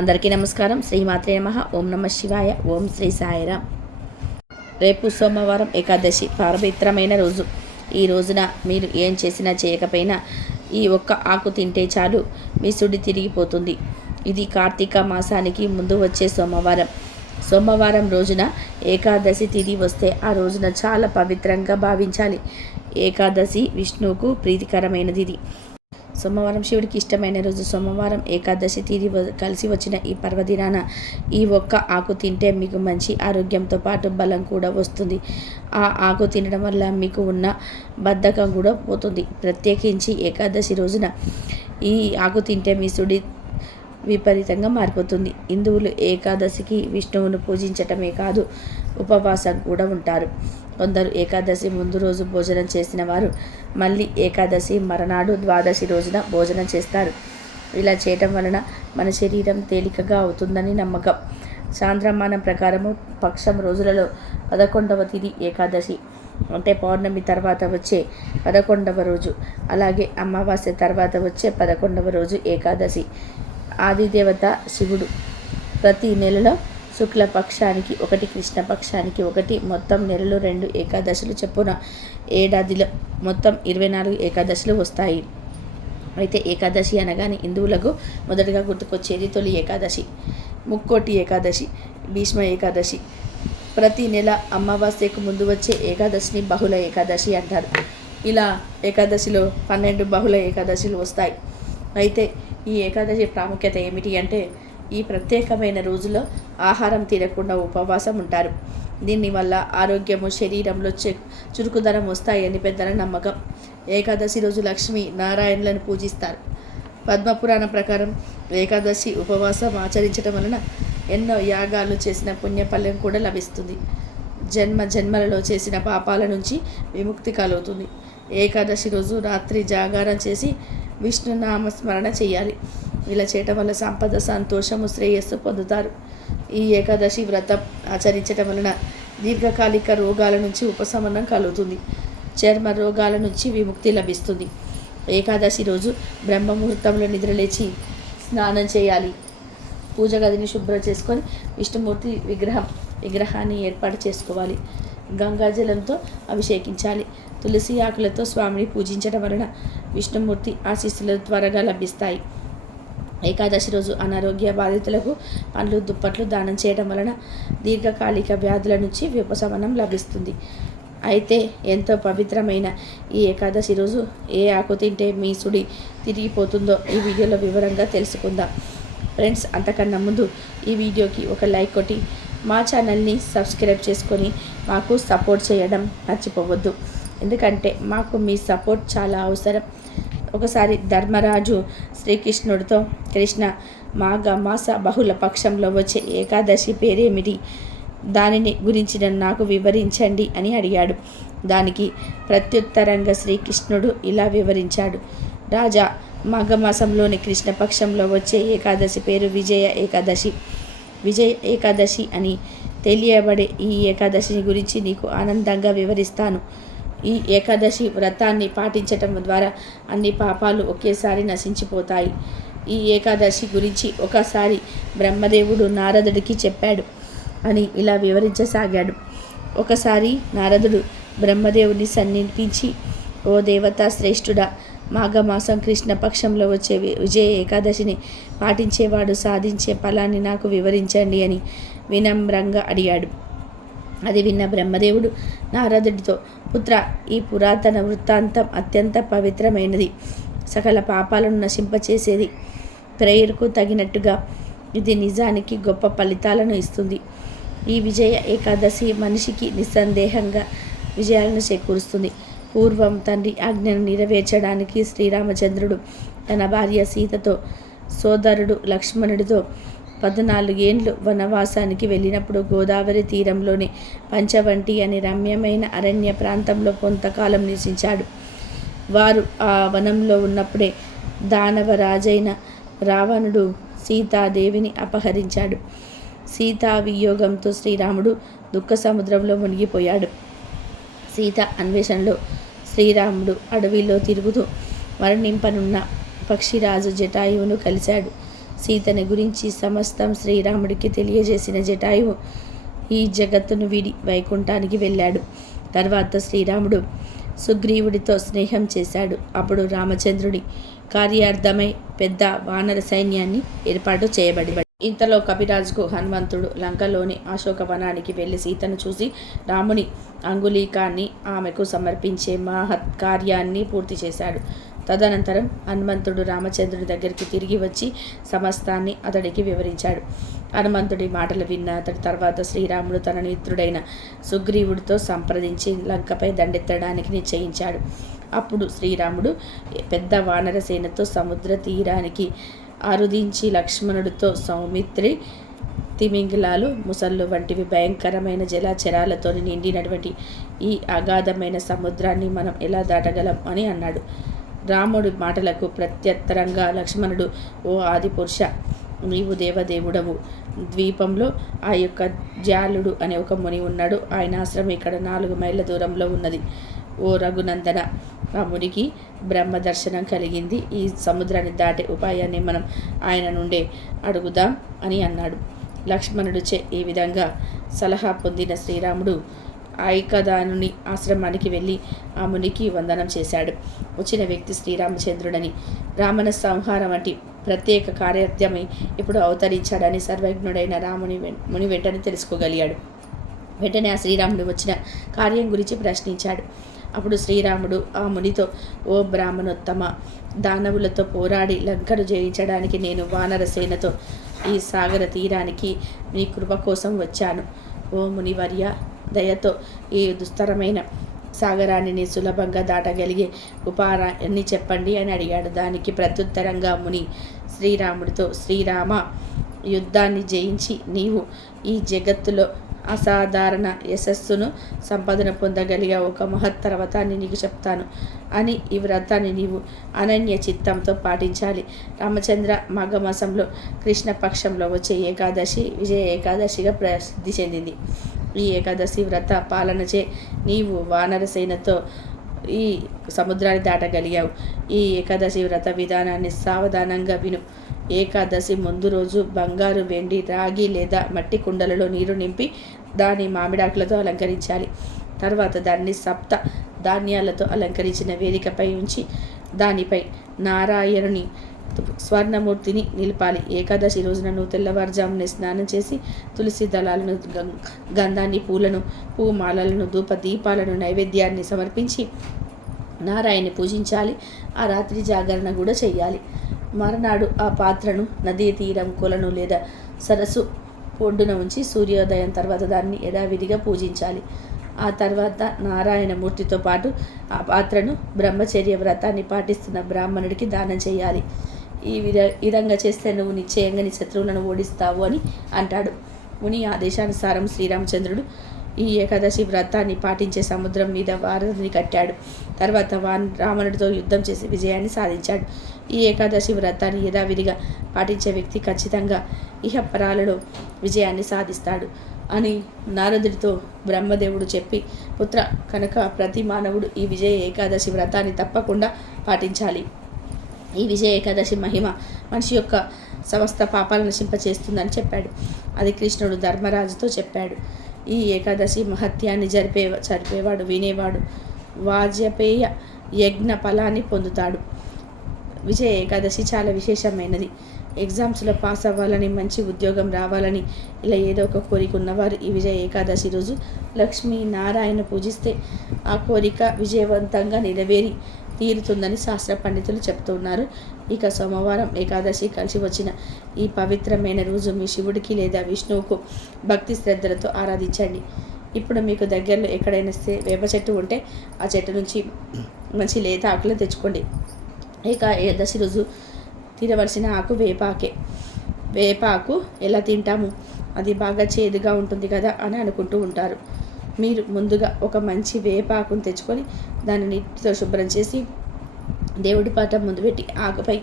అందరికీ నమస్కారం. శ్రీమాత్రే నమః. ఓం నమ శివాయ. ఓం శ్రీ సాయిరామ్. రేపు సోమవారం ఏకాదశి, పవిత్రమైన రోజు. ఈ రోజున మీరు ఏం చేసినా చేయకపోయినా ఈ ఒక్క ఆకు తింటే చాలు మీ సుడి తిరిగిపోతుంది. ఇది కార్తీక మాసానికి ముందు వచ్చే సోమవారం రోజున ఏకాదశి తిథి వస్తే ఆ రోజున చాలా పవిత్రంగా భావించాలి. ఏకాదశి విష్ణువుకు ప్రీతికరమైనది. ఇది సోమవారం శివుడికి ఇష్టమైన రోజు. సోమవారం ఏకాదశి తిథి కలిసి వచ్చిన ఈ పర్వదినాన ఈ ఒక్క ఆకు తింటే మీకు మంచి ఆరోగ్యంతో పాటు బలం కూడా వస్తుంది. ఆ ఆకు తినడం వల్ల మీకు ఉన్న బద్ధకం కూడా పోతుంది. ప్రత్యేకించి ఏకాదశి రోజున ఈ ఆకు తింటే మీ సుడి విపరీతంగా మారిపోతుంది. హిందువులు ఏకాదశికి విష్ణువును పూజించటమే కాదు, ఉపవాసం కూడా ఉంటారు. కొందరు ఏకాదశి ముందు రోజు భోజనం చేసిన వారు మళ్ళీ ఏకాదశి మరనాడు ద్వాదశి రోజున భోజనం చేస్తారు. ఇలా చేయటం వలన మన శరీరం తేలికగా అవుతుందని నమ్మకం. చాంద్రమానం ప్రకారము పక్షం రోజులలో 11వ తిథి ఏకాదశి, అంటే పౌర్ణమి తర్వాత వచ్చే 11వ రోజు. అలాగే అమావాస్య తర్వాత వచ్చే 11వ రోజు ఏకాదశి. ఆదిదేవత శివుడు ప్రతి నెలలో శుక్లపక్షానికి ఒకటి, కృష్ణపక్షానికి ఒకటి, మొత్తం నెలలో 2 ఏకాదశులు చెప్పున ఏడాదిలో మొత్తం 24 ఏకాదశులు వస్తాయి. అయితే ఏకాదశి అనగానే హిందువులకు మొదటగా గుర్తుకొచ్చేది తొలి ఏకాదశి, ముక్కోటి ఏకాదశి, భీష్మ ఏకాదశి. ప్రతి నెల అమావాస్యకు ముందు వచ్చే ఏకాదశిని బహుళ ఏకాదశి అంటారు. ఇలా ఏకాదశిలో 12 బహుళ ఏకాదశులు వస్తాయి. అయితే ఈ ఏకాదశి ప్రాముఖ్యత ఏమిటి అంటే, ఈ ప్రత్యేకమైన రోజులో ఆహారం తినకుండా ఉపవాసం ఉంటారు. దీనివల్ల ఆరోగ్యము, శరీరంలో చురుకుదనం వస్తాయని పెద్దల నమ్మకం. ఏకాదశి రోజు లక్ష్మీ నారాయణులను పూజిస్తారు. పద్మపురాణం ప్రకారం ఏకాదశి ఉపవాసం ఆచరించడం వలన ఎన్నో యాగాలు చేసిన పుణ్యఫలం కూడా లభిస్తుంది. జన్మలలో చేసిన పాపాల నుంచి విముక్తి కలుగుతుంది. ఏకాదశి రోజు రాత్రి జాగారం చేసి విష్ణు నామస్మరణ చేయాలి. ఇలా చేయటం వల్ల సంపద, సంతోషము, శ్రేయస్సు పొందుతారు. ఈ ఏకాదశి వ్రతం ఆచరించటం వలన దీర్ఘకాలిక రోగాల నుంచి ఉపశమనం కలుగుతుంది. చర్మ రోగాల నుంచి విముక్తి లభిస్తుంది. ఏకాదశి రోజు బ్రహ్మముహూర్తంలో నిద్రలేచి స్నానం చేయాలి. పూజ గదిని శుభ్రం చేసుకొని విష్ణుమూర్తి విగ్రహాన్ని ఏర్పాటు చేసుకోవాలి. గంగాజలంతో అభిషేకించాలి. తులసి ఆకులతో స్వామిని పూజించడం వలన విష్ణుమూర్తి ఆశీస్సులు త్వరగా లభిస్తాయి. ఏకాదశి రోజు అనారోగ్య బాధితులకు పండ్లు, దుప్పట్లు దానం చేయడం వలన దీర్ఘకాలిక వ్యాధుల నుంచి ఉపశమనం లభిస్తుంది. అయితే ఎంతో పవిత్రమైన ఈ ఏకాదశి రోజు ఏ ఆకు తింటే మీ సుడి తిరిగిపోతుందో ఈ వీడియోలో వివరంగా తెలుసుకుందాం. ఫ్రెండ్స్, అంతకన్నా ముందు ఈ వీడియోకి ఒక లైక్ కొట్టి మా ఛానల్ని సబ్స్క్రైబ్ చేసుకొని మాకు సపోర్ట్ చేయడం మర్చిపోవద్దు. ఎందుకంటే మాకు మీ సపోర్ట్ చాలా అవసరం. ఒకసారి ధర్మరాజు శ్రీకృష్ణుడితో, కృష్ణ, మాఘమాస బహుళ పక్షంలో వచ్చే ఏకాదశి పేరేమిటి, దానిని గురించి నాకు వివరించండి అని అడిగాడు. దానికి ప్రత్యుత్తరంగా శ్రీకృష్ణుడు ఇలా వివరించాడు. రాజా, మాఘమాసంలోని కృష్ణపక్షంలో వచ్చే ఏకాదశి పేరు విజయ ఏకాదశి. విజయ ఏకాదశి అని తెలియబడే ఈ ఏకాదశిని గురించి నీకు ఆనందంగా వివరిస్తాను. ఈ ఏకాదశి వ్రతాన్ని పాటించటం ద్వారా అన్ని పాపాలు ఒకేసారి నశించిపోతాయి. ఈ ఏకాదశి గురించి ఒకసారి బ్రహ్మదేవుడు నారదుడికి చెప్పాడు అని ఇలా వివరించసాగాడు. ఒకసారి నారదుడు బ్రహ్మదేవుని సన్నిపించి, ఓ దేవతా శ్రేష్ఠుడా, మాఘమాసం కృష్ణపక్షంలో వచ్చే విజయ ఏకాదశిని పాటించేవాడు సాధించే ఫలాన్ని నాకు వివరించండి అని వినమ్రంగా అడిగాడు. అది విన్న బ్రహ్మదేవుడు నారదుడితో, పుత్ర, ఈ పురాతన వృత్తాంతం అత్యంత పవిత్రమైనది, సకల పాపాలను నశింపచేసేది. ప్రేయర్కు తగినట్టుగా ఇది నిజానికి గొప్ప ఫలితాలను ఇస్తుంది. ఈ విజయ ఏకాదశి మనిషికి నిస్సందేహంగా విజయాలను చేకూరుస్తుంది. పూర్వం తండ్రి ఆజ్ఞను నెరవేర్చడానికి శ్రీరామచంద్రుడు తన భార్య సీతతో, సోదరుడు లక్ష్మణుడితో 14 ఏండ్లు వనవాసానికి వెళ్ళినప్పుడు గోదావరి తీరంలోని పంచవంటి అనే రమ్యమైన అరణ్య ప్రాంతంలో కొంతకాలం నివసించాడు. వారు ఆ వనంలో ఉన్నప్పుడే దానవరాజైన రావణుడు సీతాదేవిని అపహరించాడు. సీతా వియోగంతో శ్రీరాముడు దుఃఖ సముద్రంలో మునిగిపోయాడు. సీత అన్వేషణలో శ్రీరాముడు అడవిలో తిరుగుతూ మరణింపనున్న పక్షిరాజు జటాయువును కలిశాడు. సీతని గురించి సమస్తం శ్రీరాముడికి తెలియజేసిన జటాయువు ఈ జగత్తును వీడి వైకుంఠానికి వెళ్ళాడు. తర్వాత శ్రీరాముడు సుగ్రీవుడితో స్నేహం చేశాడు. అప్పుడు రామచంద్రుడి కార్యార్థమై పెద్ద వానర సైన్యాన్ని ఏర్పాటు చేయబడి. ఇంతలో కపిరాజుకు హనుమంతుడు లంకలోని అశోకవనానికి వెళ్ళి సీతను చూసి రాముని అంగుళీకాన్ని ఆమెకు సమర్పించే మహత్ కార్యాన్ని పూర్తి చేశాడు. తదనంతరం హనుమంతుడు రామచంద్రుడి దగ్గరికి తిరిగి వచ్చి సమస్తాన్ని అతడికి వివరించాడు. హనుమంతుడి మాటలు విన్న అతడి తర్వాత శ్రీరాముడు తన మిత్రుడైన సుగ్రీవుడితో సంప్రదించి లంకపై దండెత్తడానికి నిశ్చయించాడు. అప్పుడు శ్రీరాముడు పెద్ద వానర సేనతో సముద్ర తీరానికి అరుదించి లక్ష్మణుడితో సౌమిత్రి, తిమింగిలాలు, ముసళ్ళు వంటివి భయంకరమైన జలచరాలతో నిండినటువంటి ఈ అగాధమైన సముద్రాన్ని మనం ఎలా దాటగలం అని అన్నాడు. రాముడి మాటలకు ప్రత్యుత్తరంగా లక్ష్మణుడు, ఓ ఆదిపురుష, నీవు దేవదేవుడవు. ద్వీపంలో ఆ యొక్క జాలుడు అనే ఒక ముని ఉన్నాడు. ఆయన ఆశ్రమం ఇక్కడ 4 మైళ్ళ దూరంలో ఉన్నది. ఓ రఘునందన, ఆ మునికి బ్రహ్మ దర్శనం కలిగింది. ఈ సముద్రాన్ని దాటే ఉపాయాన్ని మనం ఆయన నుండే అడుగుదాం అని అన్నాడు. లక్ష్మణుడిచే ఈ విధంగా సలహా పొందిన శ్రీరాముడు ఐకదానుని ఆశ్రమానికి వెళ్ళి ఆ మునికి వందనం చేశాడు. వచ్చిన వ్యక్తి శ్రీరామచంద్రుడని, రావణ సంహారం వంటి ప్రత్యేక కార్యార్థమై ఇప్పుడు అవతరించాడని సర్వజ్ఞుడైన ముని వెంటనే తెలుసుకోగలిగాడు. వెంటనే ఆ శ్రీరాముడు వచ్చిన కార్యం గురించి ప్రశ్నించాడు. అప్పుడు శ్రీరాముడు ఆ మునితో, ఓ బ్రాహ్మణోత్తమ, దానవులతో పోరాడి లంకను జయించడానికి నేను వానర సేనతో ఈ సాగర తీరానికి మీ కృప కోసం వచ్చాను. ఓ మునివర్య, దయతో ఈ దుస్తరమైన సాగరాన్ని సులభంగా దాటగలిగే ఉపాయాన్ని చెప్పండి అని అడిగాడు. దానికి ప్రత్యుత్తరంగా ముని శ్రీరాముడితో, శ్రీరామ, యుద్ధాన్ని జయించి నీవు ఈ జగత్తులో అసాధారణ యశస్సును సంపదను పొందగలిగే ఒక మహత్తర వ్రతాన్ని నీకు చెప్తాను అని ఈ వ్రతాన్ని నీవు అనన్య చిత్తంతో పాటించాలి. రామచంద్ర మాఘమాసంలో కృష్ణపక్షంలో వచ్చే ఏకాదశి విజయ ఏకాదశిగా ప్రసిద్ధి చెందింది. ఈ ఏకాదశి వ్రత పాలనచే నీవు వానర సేనతో ఈ సముద్రాన్ని దాటగలిగావు. ఈ ఏకాదశి వ్రత విధానాన్ని సావధానంగా విను. ఏకాదశి ముందు రోజు బంగారు, వెండి, రాగి లేదా మట్టి కుండలలో నీరు నింపి దాన్ని మామిడాకులతో అలంకరించాలి. తర్వాత దాన్ని సప్త ధాన్యాలతో అలంకరించిన వేదికపై ఉంచి దానిపై నారాయణుని స్వర్ణమూర్తిని నిలపాలి. ఏకాదశి రోజున నువ్వు తెల్లవారుజామునే స్నానం చేసి తులసి దళాలను, గంధాన్ని, పూలను, పూమాలలను, ధూప దీపాలను, నైవేద్యాన్ని సమర్పించి నారాయణని పూజించాలి. ఆ రాత్రి జాగరణ కూడా చెయ్యాలి. మరునాడు ఆ పాత్రను నదీ తీరం, కొలను లేదా సరస్సు ఒడ్డున ఉంచి సూర్యోదయం తర్వాత దాన్ని యథావిధిగా పూజించాలి. ఆ తర్వాత నారాయణమూర్తితో పాటు ఆ పాత్రను బ్రహ్మచర్య వ్రతాన్ని పాటిస్తున్న బ్రాహ్మణుడికి దానం చేయాలి. ఈ విధంగా చేస్తే నువ్వు నిశ్చయంగా నీ శత్రువులను ఓడిస్తావు అని అంటాడు. ముని ఆదేశానుసారం శ్రీరామచంద్రుడు ఈ ఏకాదశి వ్రతాన్ని పాటించే సముద్రం మీద వారధిని కట్టాడు. తర్వాత రావణుడితో యుద్ధం చేసి విజయాన్ని సాధించాడు. ఈ ఏకాదశి వ్రతాన్ని యథావిధిగా పాటించే వ్యక్తి ఖచ్చితంగా ఇహపరాలలో విజయాన్ని సాధిస్తాడు అని నారదుడితో బ్రహ్మదేవుడు చెప్పి, పుత్ర, కనుక ప్రతి మానవుడు ఈ విజయ ఏకాదశి వ్రతాన్ని తప్పకుండా పాటించాలి. ఈ విజయ ఏకాదశి మహిమ మనిషి యొక్క సమస్త పాపాలను నశింపచేస్తుందని చెప్పాడు. అది కృష్ణుడు ధర్మరాజుతో చెప్పాడు. ఈ ఏకాదశి మహత్యాన్ని జరిపేవాడు, వినేవాడు వాజపేయ యజ్ఞ ఫలాన్ని పొందుతాడు. విజయ ఏకాదశి చాలా విశేషమైనది. ఎగ్జామ్స్లో పాస్ అవ్వాలని, మంచి ఉద్యోగం రావాలని, ఇలా ఏదో ఒక కోరిక ఉన్నవారు ఈ విజయ ఏకాదశి రోజు లక్ష్మీ నారాయణ పూజిస్తే ఆ కోరిక విజయవంతంగా నెరవేరి తీరుతుందని శాస్త్ర పండితులు చెప్తున్నారు. ఇక సోమవారం ఏకాదశి కలిసి వచ్చిన ఈ పవిత్రమైన రోజు మీ శివుడికి లేదా విష్ణువుకు భక్తి శ్రద్ధలతో ఆరాధించండి. ఇప్పుడు మీకు దగ్గరలో ఎక్కడైనా వేప చెట్టు ఉంటే ఆ చెట్టు నుంచి మంచి లేత ఆకులు తెచ్చుకోండి. ఏకాదశి రోజు తినవలసిన ఆకు వేపాకే. వేపాకు ఎలా తింటాము, అది బాగా చేదుగా ఉంటుంది కదా అని అనుకుంటూ ఉంటారు. మీరు ముందుగా ఒక మంచి వేపాకును తెచ్చుకొని దాన్ని నీటితో శుభ్రం చేసి దేవుడి పాట ముందు పెట్టి ఆకుపై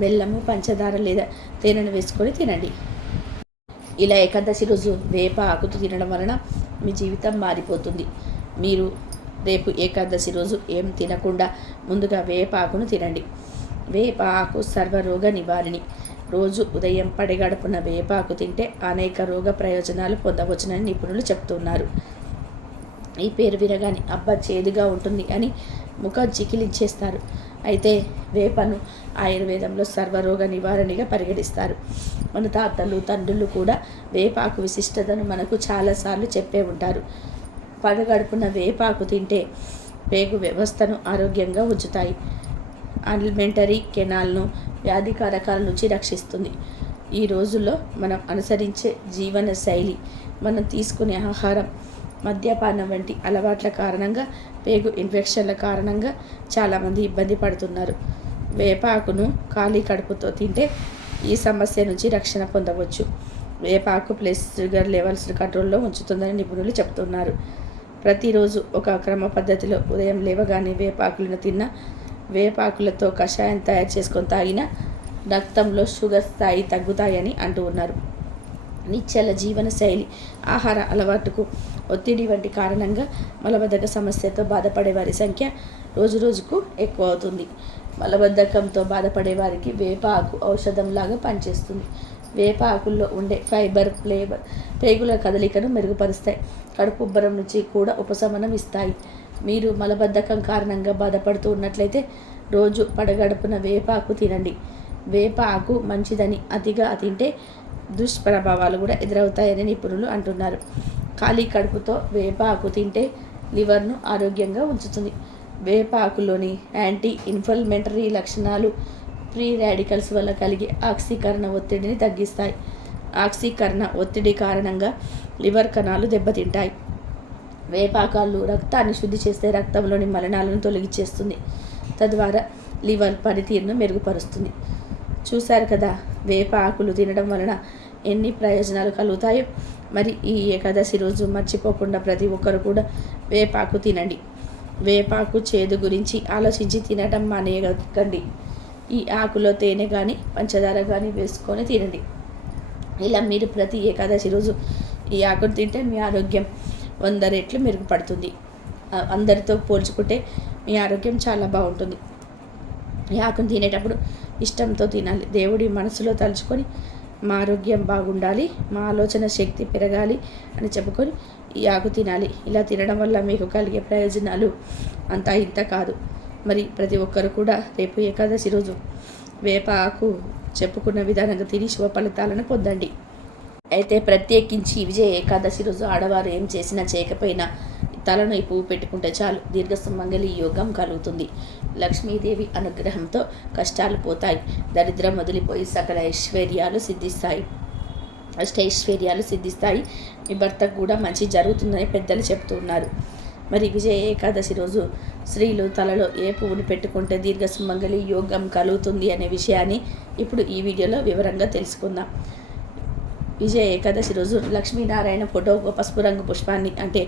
బెల్లము, పంచదార లేదా తేనెను వేసుకొని తినండి. ఇలా ఏకాదశి రోజు వేప ఆకుతో తినడం వలన మీ జీవితం మారిపోతుంది. మీరు రేపు ఏకాదశి రోజు ఏం తినకుండా ముందుగా వేప ఆకును తినండి. వేప ఆకు సర్వరోగ నివారిణి. రోజు ఉదయం పడిగడుపున వేపాకు తింటే అనేక రోగ ప్రయోజనాలు పొందవచ్చునని నిపుణులు చెప్తున్నారు. ఈ పేరు వినగానే అబ్బా చేదుగా ఉంటుంది అని ముఖం చికిలించేస్తారు. అయితే వేపను ఆయుర్వేదంలో సర్వరోగ నివారణగా పరిగణిస్తారు. మన తాతలు తండ్రులు కూడా వేపాకు విశిష్టతను మనకు చాలాసార్లు చెప్పే ఉంటారు. పడగడుపున వేపాకు తింటే పేగు వ్యవస్థను ఆరోగ్యంగా ఉంచుతాయి. అలిమెంటరీ కెనాల్ను వ్యాధికారకాల నుంచి రక్షిస్తుంది. ఈ రోజుల్లో మనం అనుసరించే జీవన శైలి, మనం తీసుకునే ఆహారం, మద్యపానం వంటి అలవాట్ల కారణంగా పేగు ఇన్ఫెక్షన్ల కారణంగా చాలామంది ఇబ్బంది పడుతున్నారు. వేపాకును ఖాళీ కడుపుతో తింటే ఈ సమస్య నుంచి రక్షణ పొందవచ్చు. వేపాకు ప్లస్ షుగర్ లెవెల్స్ కంట్రోల్లో ఉంచుతుందని నిపుణులు చెప్తున్నారు. ప్రతిరోజు ఒక క్రమ పద్ధతిలో ఉదయం లేవగానే వేపాకులను తిన్న, వేపాకులతో కషాయం తయారు చేసుకొని తాగిన రక్తంలో షుగర్ స్థాయి తగ్గుతాయని అంటూ ఉన్నారు. నిశ్చల జీవన శైలి, ఆహార అలవాటుకు, ఒత్తిడి వంటి కారణంగా మలబద్ధక సమస్యతో బాధపడే వారి సంఖ్య రోజురోజుకు ఎక్కువ అవుతుంది. మలబద్ధకంతో బాధపడే వారికి వేప ఆకు ఔషధంలాగా పనిచేస్తుంది. వేప ఆకుల్లో ఉండే ఫైబర్, ఫ్లేవర్ పేగుల కదలికను మెరుగుపరుస్తాయి. కడుపు ఉబ్బరం నుంచి కూడా ఉపశమనం ఇస్తాయి. మీరు మలబద్ధకం కారణంగా బాధపడుతూ ఉన్నట్లయితే రోజు పడగడుపున వేపాకు తినండి. వేప ఆకు మంచిదని అతిగా తింటే దుష్ప్రభావాలు కూడా ఎదురవుతాయని నిపుణులు అంటున్నారు. ఖాళీ కడుపుతో వేప ఆకు తింటే లివర్ను ఆరోగ్యంగా ఉంచుతుంది. వేప ఆకులోని యాంటీ ఇన్ఫ్లమేటరీ లక్షణాలు ఫ్రీ రాడికల్స్ వల్ల కలిగే ఆక్సీకరణ ఒత్తిడిని తగ్గిస్తాయి. ఆక్సీకరణ ఒత్తిడి కారణంగా లివర్ కణాలు దెబ్బతింటాయి. వేపాకాళ్ళు రక్తాన్ని శుద్ధి చేస్తే రక్తంలోని మలినాలను తొలగించేస్తుంది. తద్వారా లివర్ పనితీరును మెరుగుపరుస్తుంది. చూశారు కదా, వేప ఆకులు తినడం వలన ఎన్ని ప్రయోజనాలు కలుగుతాయో. మరి ఈ ఏకాదశి రోజు మర్చిపోకుండా ప్రతి ఒక్కరు కూడా వేపాకు తినండి. వేపాకు చేదు గురించి ఆలోచించి తినడం మానేయకండి. ఈ ఆకులో తేనె కానీ పంచదార కానీ వేసుకొని తినండి. ఇలా మీరు ప్రతి ఏకాదశి రోజు ఈ ఆకును తింటే మీ ఆరోగ్యం 100 రెట్లు మెరుగుపడుతుంది. అందరితో పోల్చుకుంటే మీ ఆరోగ్యం చాలా బాగుంటుంది. ఈ ఆకును తినేటప్పుడు ఇష్టంతో తినాలి. దేవుడి మనసులో తలుచుకొని మా ఆరోగ్యం బాగుండాలి, మా ఆలోచన శక్తి పెరగాలి అని చెప్పుకొని ఈ ఆకు తినాలి. ఇలా తినడం వల్ల మీకు కలిగే ప్రయోజనాలు అంతా ఇంత కాదు. మరి ప్రతి ఒక్కరు కూడా రేపు ఏకాదశి రోజు వేప ఆకు చెప్పుకున్న విధానంగా తిని శుభ ఫలితాలను పొందండి. అయితే ప్రత్యేకించి విజయ ఏకాదశి రోజు ఆడవారు ఏం చేసినా చేయకపోయినా తలను ఈ పువ్వు పెట్టుకుంటే చాలు, దీర్ఘ సుమంగళి యోగం కలుగుతుంది. లక్ష్మీదేవి అనుగ్రహంతో కష్టాలు పోతాయి, దరిద్రం వదిలిపోయి సకల ఐశ్వర్యాలు సిద్ధిస్తాయి. అష్టైశ్వర్యాలు సిద్ధిస్తాయి. మీ భర్తకు కూడా మంచి జరుగుతుందని పెద్దలు చెప్తూ ఉన్నారు. మరి విజయ ఏకాదశి రోజు స్త్రీలు తలలో ఏ పువ్వుని పెట్టుకుంటే దీర్ఘ సుమంగళి యోగం కలుగుతుంది అనే విషయాన్ని ఇప్పుడు ఈ వీడియోలో వివరంగా తెలుసుకుందాం. విజయ ఏకాదశి రోజు లక్ష్మీనారాయణ ఫోటో ఒక పసుపు రంగు పుష్పాన్ని అంటే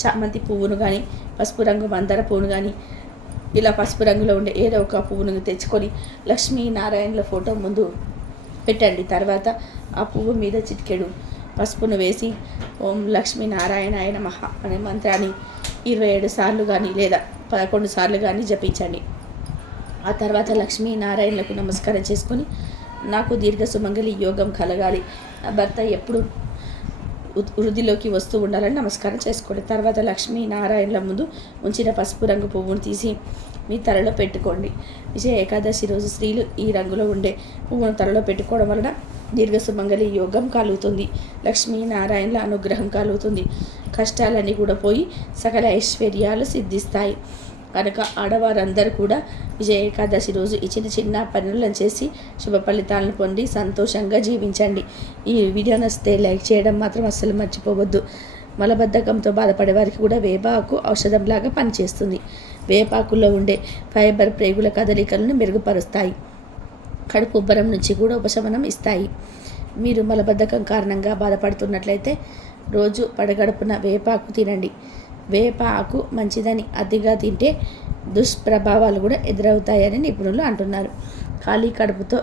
చామంతి పువ్వును కానీ పసుపు రంగు మందార పువ్వును కానీ ఇలా పసుపు రంగులో ఉండే ఏదో ఒక పువ్వును తెచ్చుకొని లక్ష్మీనారాయణల ఫోటో ముందు పెట్టండి. తర్వాత ఆ పువ్వు మీద చిటికెడు పసుపును వేసి ఓం లక్ష్మీనారాయణాయ నమః అనే మంత్రాన్ని 27 సార్లు కానీ లేదా 11 సార్లు కానీ జపించండి. ఆ తర్వాత లక్ష్మీనారాయణలకు నమస్కారం చేసుకొని నాకు దీర్ఘ సుమంగళి యోగం కలగాలి, నా భర్త ఎప్పుడు వృద్ధిలోకి వస్తూ ఉండాలని నమస్కారం చేసుకోండి. తర్వాత లక్ష్మీనారాయణల ముందు ఉంచిన పసుపు రంగు పువ్వును తీసి మీ తలలో పెట్టుకోండి. విజయ ఏకాదశి రోజు స్త్రీలు ఈ రంగులో ఉండే పువ్వును తలలో పెట్టుకోవడం వలన దీర్ఘ సుమంగళి యోగం కలుగుతుంది, లక్ష్మీనారాయణల అనుగ్రహం కలుగుతుంది, కష్టాలన్నీ కూడా పోయి సకల ఐశ్వర్యాలు సిద్ధిస్తాయి. కనుక ఆడవారందరూ కూడా విజయ ఏకాదశి రోజు ఈ చిన్న చిన్న పనులను చేసి శుభ ఫలితాలను పొంది సంతోషంగా జీవించండి. ఈ వీడియో నచ్చితే లైక్ చేయడం మాత్రం అస్సలు మర్చిపోవద్దు. మలబద్ధకంతో బాధపడే వారికి కూడా వేపాకు ఔషధంలాగా పనిచేస్తుంది. వేపాకుల్లో ఉండే ఫైబర్ ప్రేగుల కదలికలను మెరుగుపరుస్తాయి, కడుపు ఉబ్బరం నుంచి కూడా ఉపశమనం ఇస్తాయి. మీరు మలబద్ధకం కారణంగా బాధపడుతున్నట్లయితే రోజు పడగడుపున వేపాకు తినండి. వేప ఆకు మంచిదని అతిగా తింటే దుష్ప్రభావాలు కూడా ఎదురవుతాయని నిపుణులు అంటున్నారు. ఖాళీ కడుపుతో